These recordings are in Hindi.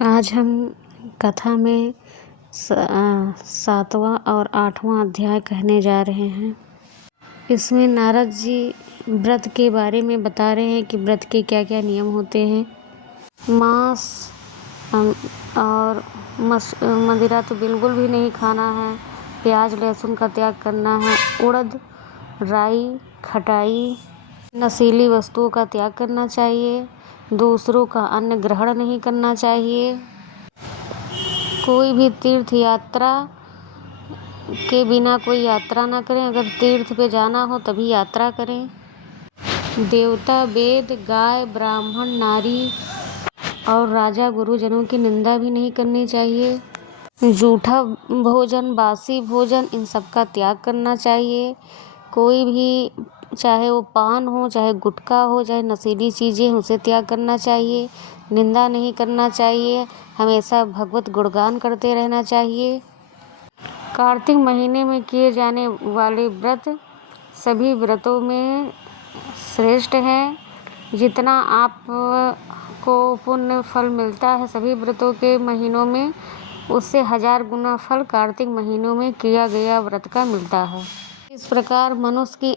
आज हम कथा में 7वां और 8वां अध्याय कहने जा रहे हैं। इसमें नारद जी व्रत के बारे में बता रहे हैं कि व्रत के क्या क्या नियम होते हैं। मांस और मदिरा तो बिल्कुल भी नहीं खाना है। प्याज लहसुन का त्याग करना है। उड़द, राई, खटाई, नशीली वस्तुओं का त्याग करना चाहिए। दूसरों का अन्न ग्रहण नहीं करना चाहिए। कोई भी तीर्थ यात्रा के बिना कोई यात्रा ना करें। अगर तीर्थ पे जाना हो तभी यात्रा करें। देवता, वेद, गाय, ब्राह्मण, नारी और राजा गुरुजनों की निंदा भी नहीं करनी चाहिए। जूठा भोजन, बासी भोजन, इन सब का त्याग करना चाहिए। कोई भी, चाहे वो पान हो, चाहे गुटखा हो, चाहे नशीली चीज़ें, उसे त्याग करना चाहिए। निंदा नहीं करना चाहिए। हमेशा भगवत गुणगान करते रहना चाहिए। कार्तिक महीने में किए जाने वाले व्रत सभी व्रतों में श्रेष्ठ हैं। जितना आपको पुण्य फल मिलता है सभी व्रतों के महीनों में, उससे 1000 गुना फल कार्तिक महीनों में किया गया व्रत का मिलता है। इस प्रकार मनुष्य की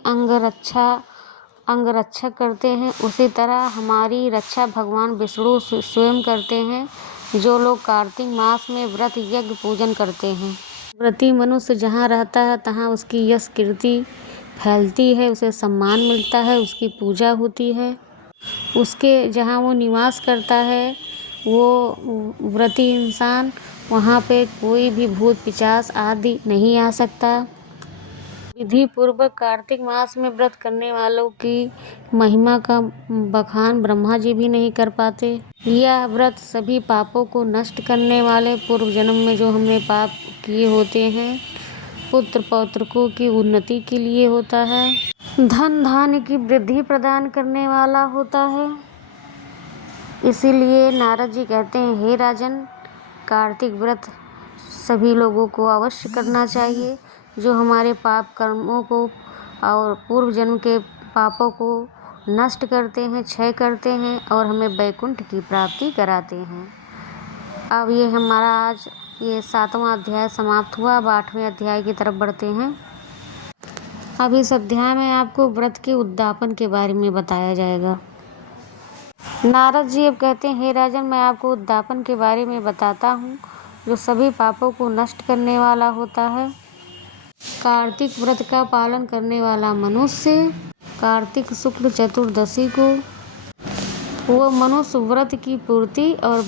अंगरक्षक करते हैं, उसी तरह हमारी रक्षा भगवान विष्णु स्वयं करते हैं। जो लोग कार्तिक मास में व्रत यज्ञ पूजन करते हैं, व्रती मनुष्य जहाँ रहता है तहाँ उसकी यश कीर्ति फैलती है, उसे सम्मान मिलता है, उसकी पूजा होती है। उसके जहाँ वो निवास करता है, वो व्रती इंसान, वहाँ पे कोई भी भूत पिशाच आदि नहीं आ सकता। विधि पूर्वक कार्तिक मास में व्रत करने वालों की महिमा का बखान ब्रह्मा जी भी नहीं कर पाते। यह व्रत सभी पापों को नष्ट करने वाले, पूर्व जन्म में जो हमने पाप किए होते हैं, पुत्र पौत्रकों की उन्नति के लिए होता है। धन धान्य की वृद्धि प्रदान करने वाला होता है। इसीलिए नारद जी कहते हैं, हे राजन, कार्तिक व्रत सभी लोगों को अवश्य करना चाहिए। जो हमारे पाप कर्मों को और पूर्व जन्म के पापों को नष्ट करते हैं, क्षय करते हैं और हमें वैकुंठ की प्राप्ति कराते हैं। अब ये हमारा आज ये 7वां अध्याय समाप्त हुआ। अब 8वें अध्याय की तरफ बढ़ते हैं। अब इस अध्याय में आपको व्रत के उद्यापन के बारे में बताया जाएगा। नारद जी अब कहते हैं, हे राजन, मैं आपको उद्यापन के बारे में बताता हूँ, जो सभी पापों को नष्ट करने वाला होता है। कार्तिक व्रत का पालन करने वाला मनुष्य कार्तिक शुक्ल चतुर्दशी को वो मनुष्य व्रत की पूर्ति और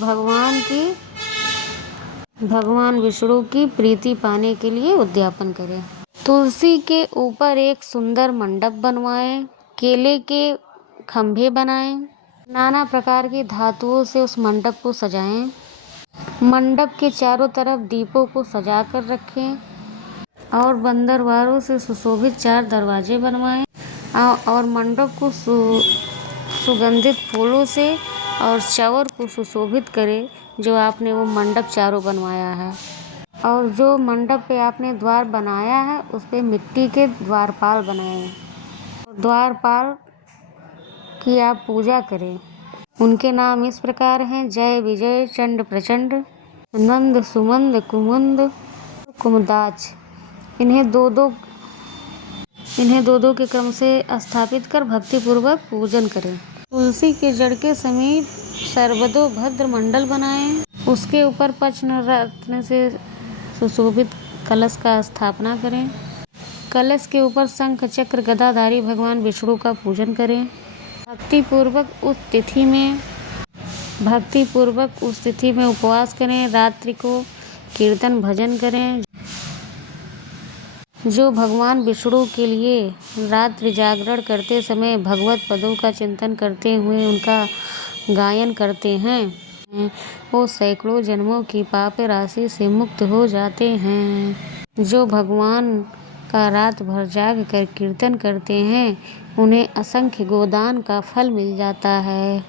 भगवान विष्णु की प्रीति पाने के लिए उद्यापन करें। तुलसी के ऊपर एक सुंदर मंडप बनवाएं। केले के खंभे बनाएं। नाना प्रकार की धातुओं से उस मंडप को सजाएं। मंडप के चारों तरफ दीपों को सजा कर रखें और बंदरवारों से सुशोभित 4 दरवाजे बनवाएं और मंडप को सुगंधित फूलों से और चंवर को सुशोभित करें। जो आपने वो मंडप चारों बनवाया है, और जो मंडप पे आपने द्वार बनाया है उस पे मिट्टी के द्वारपाल बनाएं। द्वारपाल की आप पूजा करें। उनके नाम इस प्रकार हैं, जय, विजय, चंड, प्रचंड, नंद, सुमंद, कुमुंद, कुमदाच। इन्हें दो दो के क्रम से स्थापित कर भक्तिपूर्वक पूजन करें। तुलसी के जड़ के समीप सर्वतोभद्र मंडल बनाएं। उसके ऊपर पंचरत्न से सुशोभित कलश का स्थापना करें। कलश के ऊपर शंख चक्र गदाधारी भगवान विष्णु का पूजन करें। भक्तिपूर्वक उस तिथि में उपवास करें। रात्रि को कीर्तन भजन करें। जो भगवान विष्णु के लिए रात्रि जागरण करते समय भगवत पदों का चिंतन करते हुए उनका गायन करते हैं, वो सैकड़ों जन्मों की पाप राशि से मुक्त हो जाते हैं। जो भगवान का रात भर जाग कर कीर्तन करते हैं, उन्हें असंख्य गोदान का फल मिल जाता है।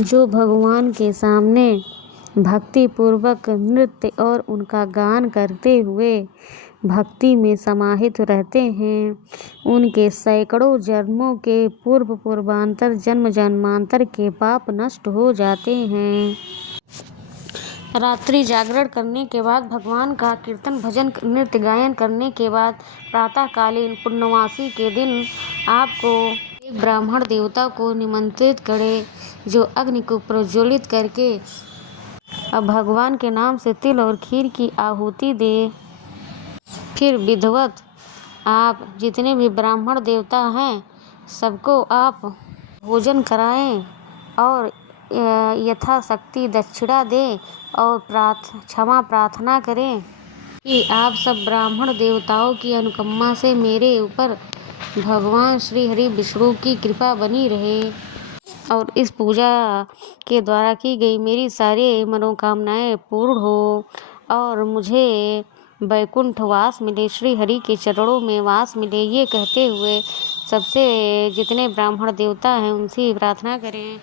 जो भगवान के सामने भक्ति पूर्वक नृत्य और उनका गान करते हुए भक्ति में समाहित रहते हैं, उनके सैकड़ों जन्मों के पूर्वांतर जन्म जन्मांतर के पाप नष्ट हो जाते हैं। रात्रि जागरण करने के बाद भगवान का कीर्तन भजन नृत्य गायन करने के बाद प्रातःकालीन पूर्णमासी के दिन आपको एक ब्राह्मण देवता को निमंत्रित करें जो अग्नि को प्रज्वलित करके अब भगवान के नाम से तिल और खीर की आहुति दे। फिर विधिवत आप जितने भी ब्राह्मण देवता हैं सबको आप भोजन कराएं और यथाशक्ति दक्षिणा दें और क्षमा प्रार्थना करें कि आप सब ब्राह्मण देवताओं की अनुकंपा से मेरे ऊपर भगवान श्री हरि विष्णु की कृपा बनी रहे और इस पूजा के द्वारा की गई मेरी सारी मनोकामनाएं पूर्ण हो और मुझे वैकुंठ वास मिले, श्री हरि के चरणों में वास मिले। ये कहते हुए सबसे जितने ब्राह्मण देवता हैं उनसे प्रार्थना करें।